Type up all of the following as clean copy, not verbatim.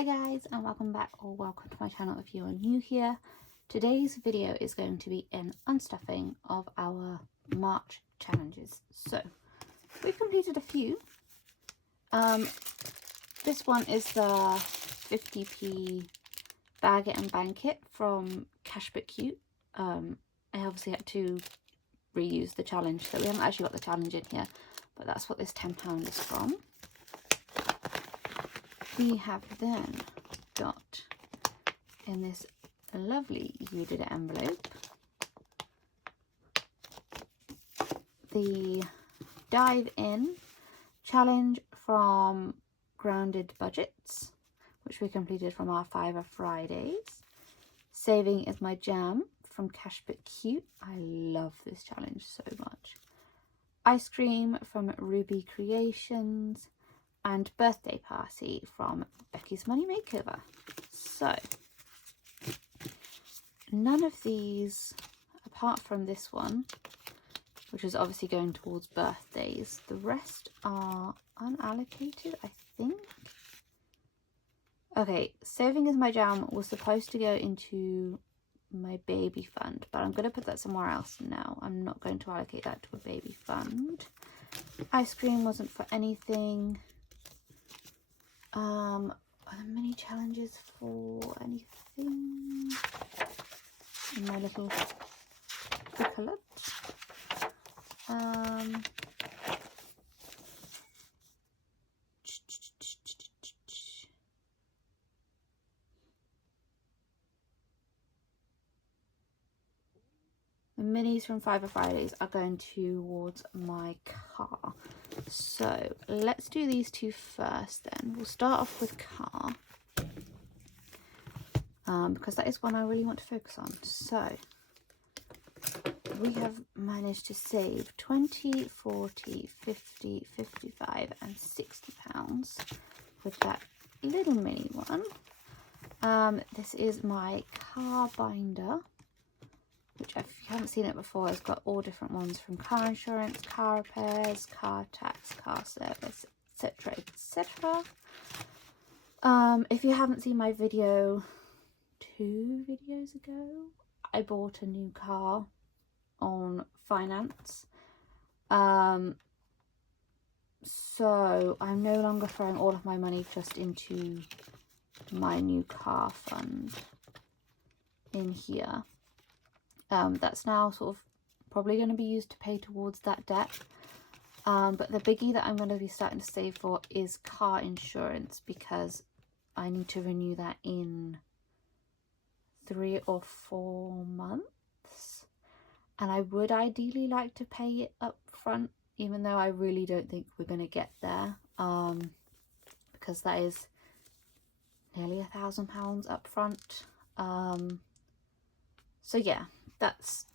Hi guys, and welcome back or welcome to my channel if you are new here. Today's video is going to be an unstuffing of our March challenges. So we've completed a few. This one is the 50p Bag It and Bank It from Cash But Cute. I obviously had to reuse the challenge, so we haven't actually got the challenge in here, but that's what this £10 is from. We have then got in this lovely You Did It envelope the Dive In challenge from Grounded Budgets, which we completed from our Fiver Fridays. Saving Is My Jam from Cash But Cute. I love this challenge so much. Ice Cream from Ruby Creations. And Birthday Party from Becky's Money Makeover. So none of these, apart from this one, which is obviously going towards birthdays, the rest are unallocated, I think. Okay, Saving Is My Jam was supposed to go into my baby fund, but I'm going to put that somewhere else now. I'm not going to allocate that to a baby fund. Ice Cream wasn't for anything. Are there many challenges for anything in my little booklet? The minis from Fiver Fridays are going towards my car. So let's do these two first then. We'll start off with car. Because that is one I really want to focus on. So we have managed to save 20, 40, 50, 55 and £60 with that little mini one. This is my car binder, which if you haven't seen it before, has got all different ones from car insurance, car repairs, car tax, car service, etc, etc. If you haven't seen my video 2 videos ago, I bought a new car on finance. So I'm no longer throwing all of my money just into my new car fund in here. That's now sort of probably going to be used to pay towards that debt. But the biggie that I'm going to be starting to save for is car insurance, because I need to renew that in 3 or 4 months. And I would ideally like to pay it up front, even though I really don't think we're going to get there. Because that is nearly £1,000 up front. So yeah, that's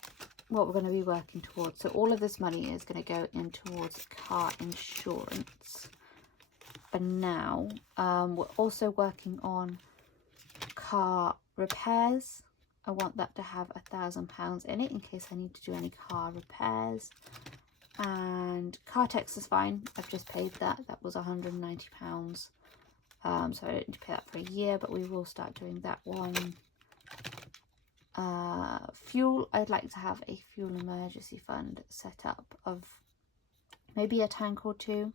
what we're going to be working towards. So all of this money is going to go in towards car insurance for now. We're also working on car repairs. I want that to have £1,000 in it in case I need to do any car repairs. And car tax is fine. I've just paid that. That was £190. So I don't need to pay that for a year, but we will start doing that one. Fuel, I'd like to have a fuel emergency fund set up of maybe a tank or 2.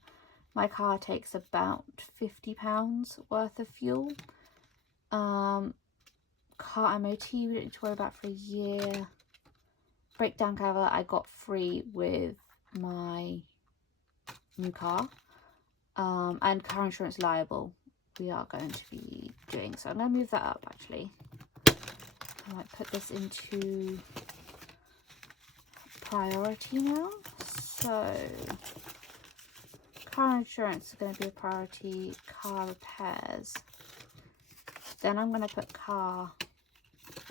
My car takes about £50 worth of fuel. Car MOT we don't need to worry about for a year. Breakdown cover I got free with my new car. And car insurance liable we are going to be doing, so I'm going to move that up actually. I might put this into priority now. So car insurance is going to be a priority. Car repairs, then I'm going to put car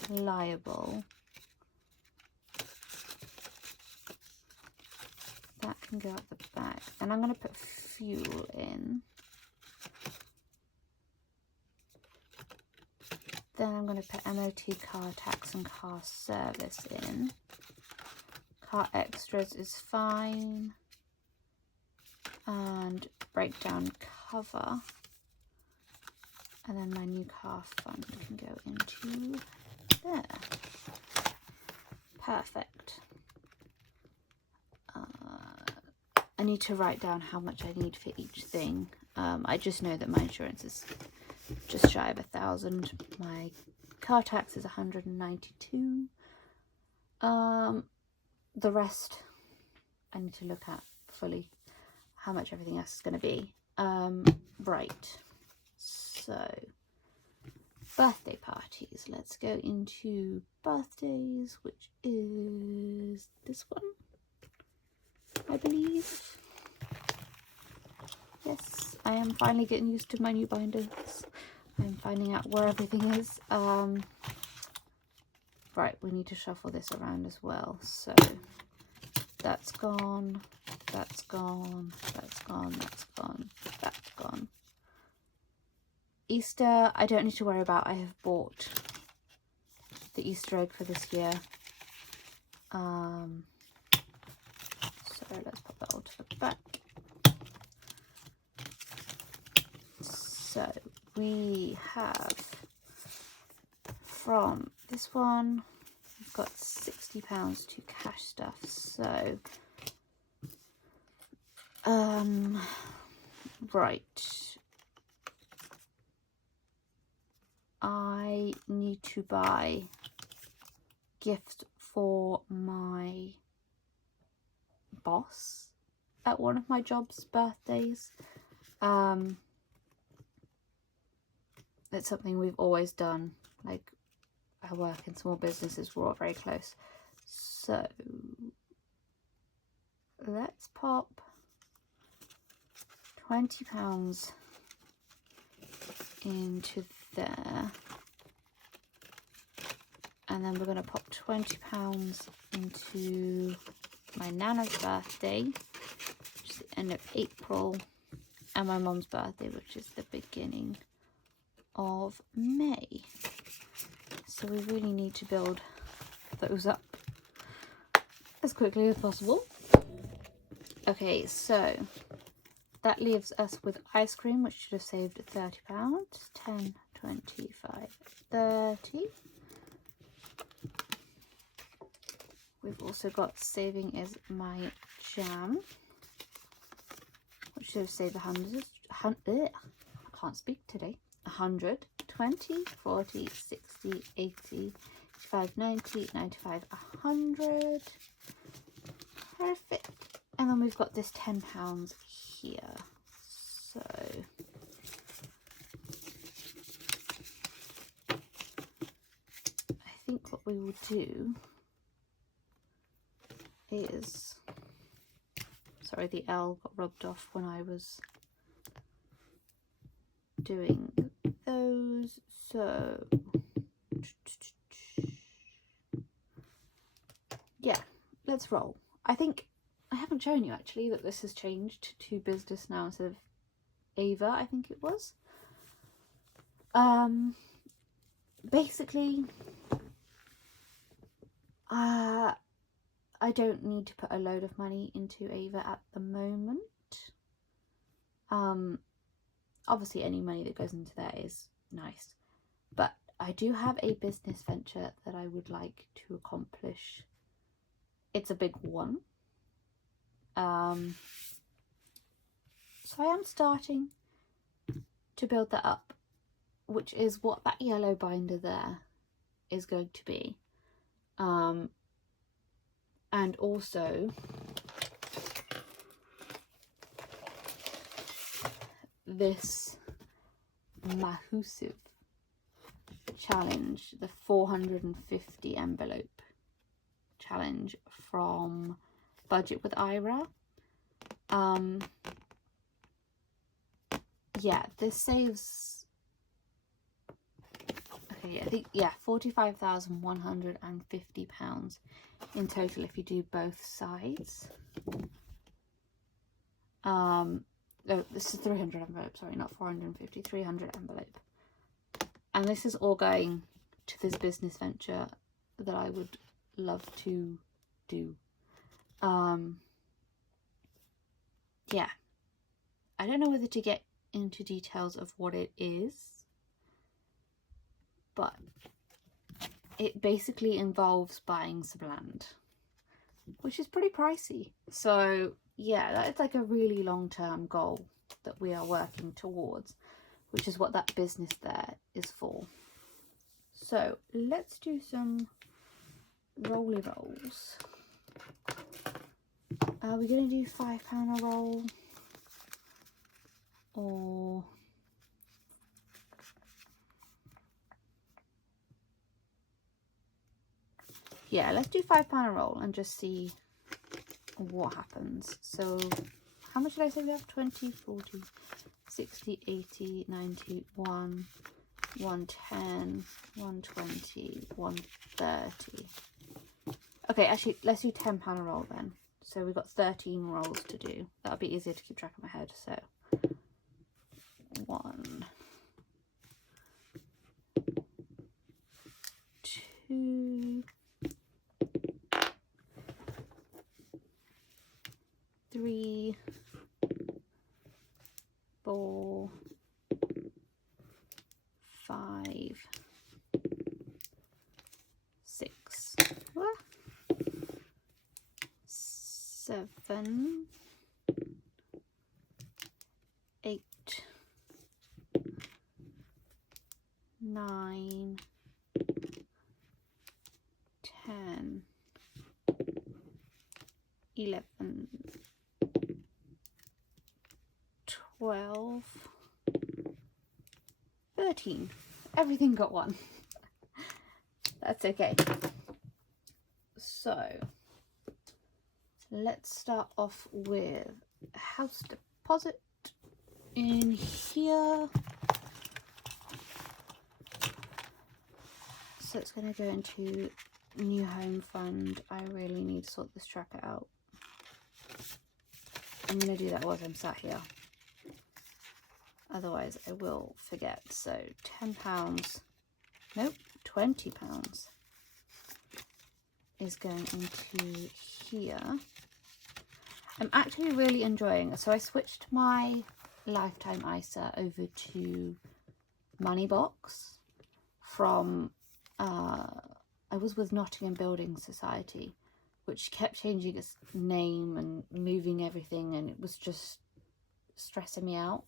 liable. That can go at the back. And I'm going to put fuel in. Then I'm going to put MOT, car tax and car service in. Car extras is fine. And breakdown cover And then my new car fund can go into there. Perfect. I need to write down how much I need for each thing. I just know that my insurance is just shy of 1,000. My car tax is 192. The rest I need to look at fully, how much everything else is going to be. Right, so birthday parties. Let's go into birthdays, which is this one, I believe. Yes, I am finally getting used to my new binders. I'm finding out where everything is. Right, we need to shuffle this around as well. So that's gone, that's gone, that's gone, that's gone, that's gone. Easter, I don't need to worry about. I have bought the Easter egg for this year. So let's pop that all to the back. So we have from this one, we've got £60 to cash stuff. So, right. I need to buy gift for my boss at one of my job's birthdays. It's something we've always done. Like, I work in small businesses, we're all very close. So let's pop £20 into there, and then we're going to pop £20 into my Nana's birthday, which is the end of April, and my mum's birthday, which is the beginning of May. So we really need to build those up as quickly as possible. Okay, so that leaves us with ice cream, which should have saved £30. 10, 25, 30. We've also got saving is my jam, which should have saved 100. I can't speak today. 100, 20, 40, 60, 80, 85, 90, 95, 100. Perfect. And then we've got this £10 here. So I think what we will do is, sorry, the L got rubbed off when I was doing those. So yeah, let's roll. I think I haven't shown you actually that this has changed to business now instead of Ava, I think it was. Basically, I don't need to put a load of money into Ava at the moment. Obviously any money that goes into there is nice, but I do have a business venture that I would like to accomplish. It's a big one. So I am starting to build that up, which is what that yellow binder there is going to be. And also this massive challenge, the 450 envelope challenge from Budget with Ira. Yeah, this saves, okay, I think, yeah, £45,150 in total if you do both sides. Oh, this is 300 envelope, sorry, not 450, 300 envelope. And this is all going to this business venture that I would love to do. Yeah, I don't know whether to get into details of what it is, but it basically involves buying some land, which is pretty pricey. So yeah, that is like a really long-term goal that we are working towards, which is what that business there is for. So let's do some rolly rolls. Are we going to do £5 a roll? Or yeah, let's do £5 a roll and just see what happens. So how much did I say we have? 20, 40, 60, 80, 90, 1, 110, 120, 130. Okay, actually, let's do £10 a roll then. So we've got 13 rolls to do. That'll be easier to keep track of my head. So 1, 2, 3, 4, 5, 6, 7, 8, 9, 10, 11, 12, 13. Everything got 1. That's okay. So let's start off with house deposit in here. So it's going to go into new home fund. I really need to sort this tracker out. I'm going to do that while I'm sat here. Otherwise I will forget. So £10, nope, £20 is going into here. I'm actually really enjoying it. So I switched my lifetime ISA over to Moneybox from, I was with Nottingham Building Society, which kept changing its name and moving everything, and it was just stressing me out.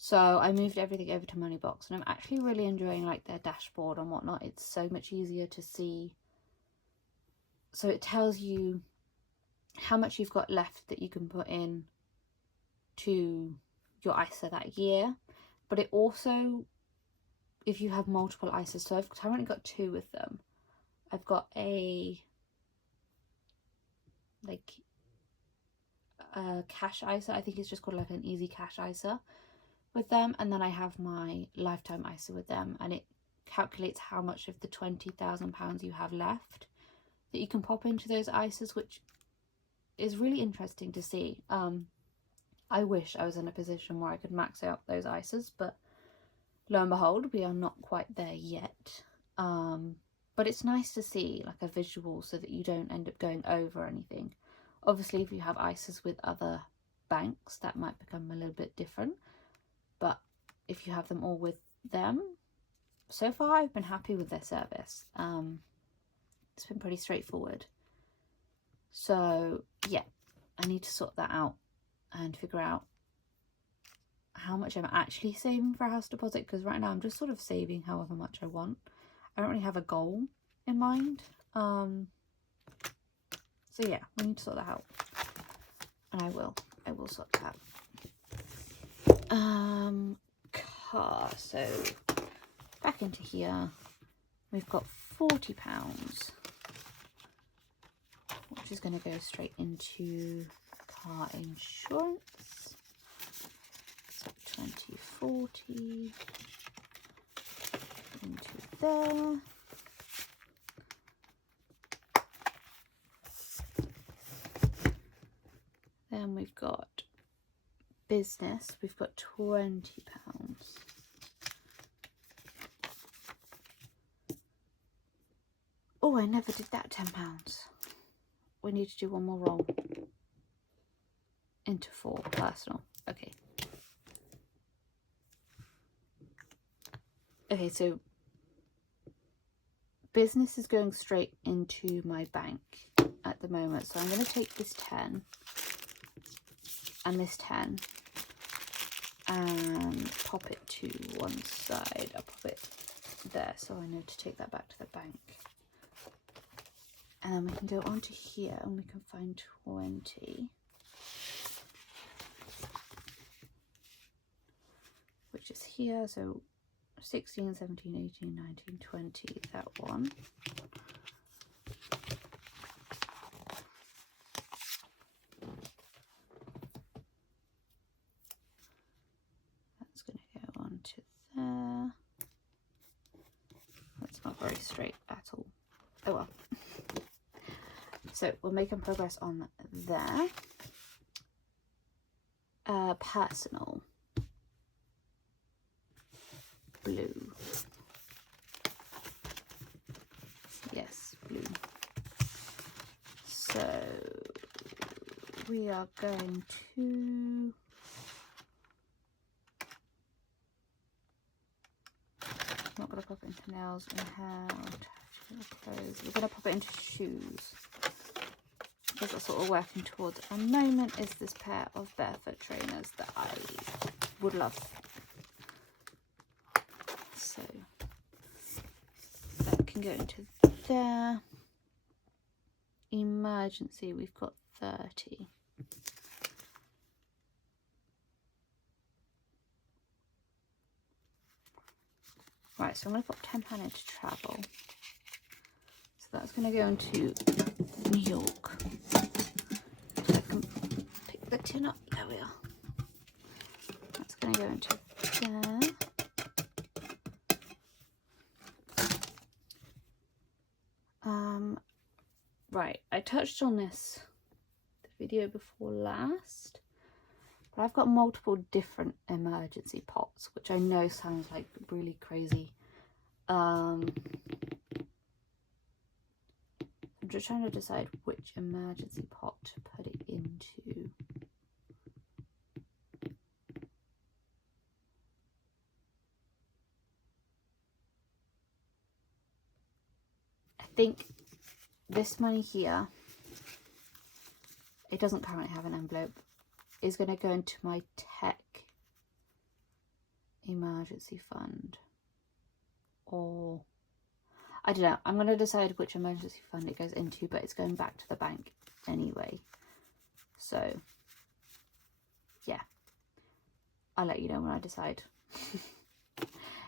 So I moved everything over to Moneybox, and I'm actually really enjoying like their dashboard and whatnot. It's so much easier to see. So it tells you how much you've got left that you can put in to your ISA that year, but it also, if you have multiple ISAs, so I've currently got 2 with them. I've got a like a cash ISA, I think it's just called like an easy cash ISA with them, and then I have my lifetime ISA with them, and it calculates how much of the £20,000 you have left that you can pop into those ISAs, which is really interesting to see. I wish I was in a position where I could max out those ISAs, but lo and behold, we are not quite there yet. But it's nice to see like a visual so that you don't end up going over anything. Obviously, if you have ISAs with other banks, that might become a little bit different. But if you have them all with them, so far I've been happy with their service. It's been pretty straightforward. So yeah, I need to sort that out and figure out how much I'm actually saving for a house deposit, because right now I'm just sort of saving however much I want. I don't really have a goal in mind. So yeah, we need to sort that out, and I will sort that out. Car, so back into here, we've got £40, which is going to go straight into car insurance. So 2040 into there. Then we've got business, we've got £20. Oh, I never did that £10. We need to do one more roll into 4 personal. Okay. Okay, so business is going straight into my bank at the moment. So I'm going to take this 10 and this 10 and pop it to one side. I'll pop it there so I know to take that back to the bank. And then we can go onto here and we can find 20. Which is here, so 16, 17, 18, 19, 20, that one. That's going to go on to there. That's not very straight at all. Oh well. So we're making progress on there. Personal. Blue. Yes, blue. So we are going to not going to pop it into nails and hair or clothes. We're going to pop it into shoes because that's what we're working towards at the moment, is this pair of barefoot trainers that I would love. So that can go into there. Emergency, we've got 30. Right, so I'm going to put £10 into travel. So that's going to go into New York. So I can pick the tin up. There we are. That's going to go into there. Right, I touched on this the video before last, but I've got multiple different emergency pots, which I know sounds like really crazy. I'm just trying to decide which emergency pot to put it into. I think this money here, it doesn't currently have an envelope, is going to go into my tech emergency fund. Or I don't know, I'm going to decide which emergency fund it goes into, but it's going back to the bank anyway. So yeah, I'll let you know when I decide.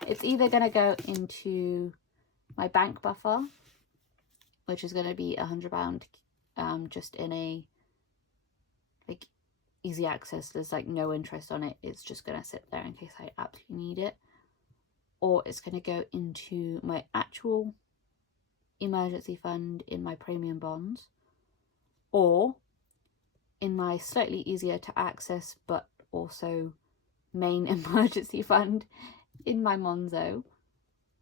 It's either going to go into my bank buffer, which is going to be £100, just in a like easy access. There's like no interest on it. It's just going to sit there in case I absolutely need it. Or it's going to go into my actual emergency fund in my premium bonds, or in my slightly easier to access but also main emergency fund in my Monzo,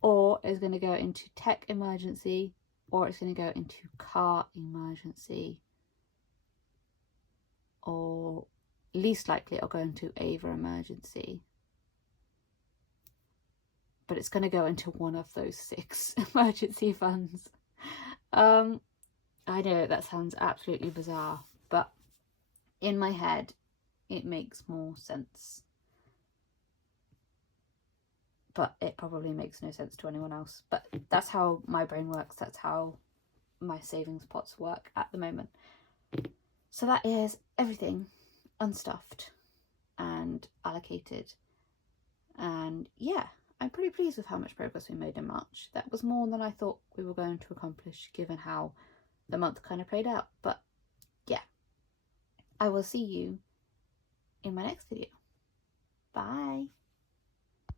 or it's going to go into tech emergency, or it's going to go into car emergency, or least likely it'll go into Ava emergency. But it's going to go into one of those 6 emergency funds. I know that sounds absolutely bizarre, but in my head it makes more sense. But it probably makes no sense to anyone else. But that's how my brain works. That's how my savings pots work at the moment. So that is everything unstuffed and allocated. And yeah, I'm pretty pleased with how much progress we made in March. That was more than I thought we were going to accomplish, given how the month kind of played out. But yeah, I will see you in my next video. Bye.